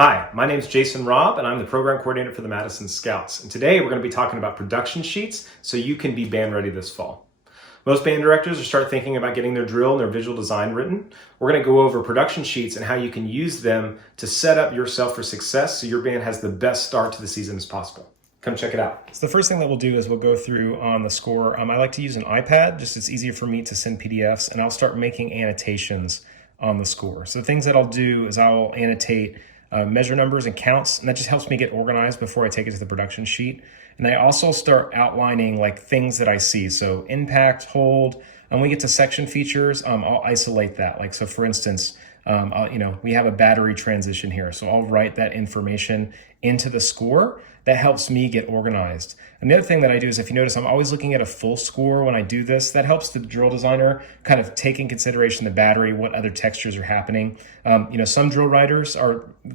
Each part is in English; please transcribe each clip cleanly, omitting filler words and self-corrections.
Hi, my name is Jason Robb, and I'm the program coordinator for the Madison Scouts. And today we're going to be talking about production sheets so you can be band ready this fall. Most band directors will start thinking about getting their drill and their visual design written. We're going to go over production sheets and how you can use them to set up yourself for success so your band has the best start to the season as possible. Come check it out. So the first thing that we'll do is we'll go through on the score. I like to use an iPad, just it's easier for me to send PDFs, and I'll start making annotations on the score. So the things that I'll do is I'll annotate measure numbers and counts, and that just helps me get organized before I take it to the production sheet. And I also start outlining like things that I see. So impact, hold, and when we get to section features, I'll isolate that. Like, so for instance, we have a battery transition here. So I'll write that information into the score. That helps me get organized. And the other thing that I do is, if you notice, I'm always looking at a full score when I do this. That helps the drill designer kind of take in consideration the battery, what other textures are happening. Some drill writers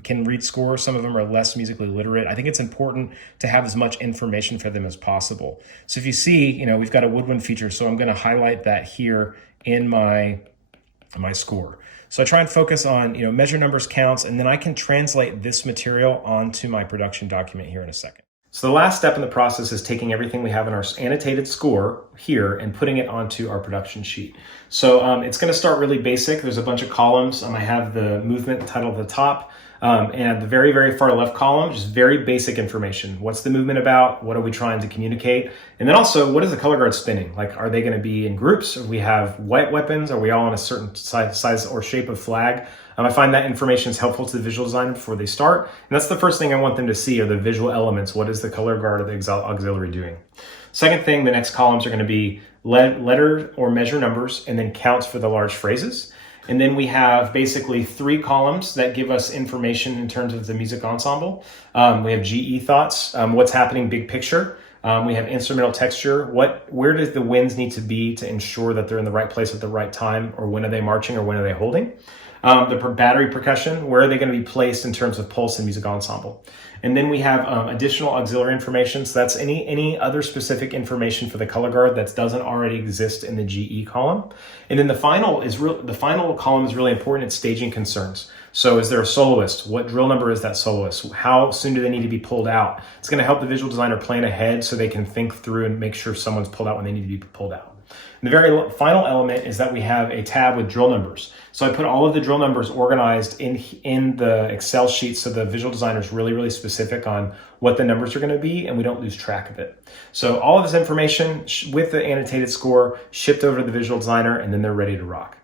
can read scores. Some of them are less musically literate. I think it's important to have as much information for them as possible. So if you see, we've got a woodwind feature. So I'm going to highlight that here in my score. So I try and focus on, measure numbers, counts, and then I can translate this material onto my production document here in a second. So the last step in the process is taking everything we have in our annotated score here and putting it onto our production sheet. So it's going to start really basic. There's a bunch of columns. I have the movement title at the top. And at the very, very far left column, just very basic information. What's the movement about? What are we trying to communicate? And then also, what is the color guard spinning? Like, are they going to be in groups? Or we have white weapons? Are we all on a certain size or shape of flag? I find that information is helpful to the visual designer before they start. And that's the first thing I want them to see are the visual elements. What is the color guard or the auxiliary doing? Second thing, the next columns are going to be letter or measure numbers and then counts for the large phrases. And then we have basically 3 columns that give us information in terms of the music ensemble. We have GE thoughts, what's happening big picture. We have instrumental texture. Where does the winds need to be to ensure that they're in the right place at the right time, or when are they marching or when are they holding? The battery percussion, where are they going to be placed in terms of pulse and music ensemble? And then we have additional auxiliary information. So that's any other specific information for the color guard that doesn't already exist in the GE column. And then the final column is really important. It's staging concerns. So is there a soloist? What drill number is that soloist? How soon do they need to be pulled out? It's going to help the visual designer plan ahead so they can think through and make sure someone's pulled out when they need to be pulled out. And the very final element is that we have a tab with drill numbers. So I put all of the drill numbers organized in the Excel sheet so the visual designer is really, really specific on what the numbers are going to be and we don't lose track of it. So all of this information with the annotated score shipped over to the visual designer and then they're ready to rock.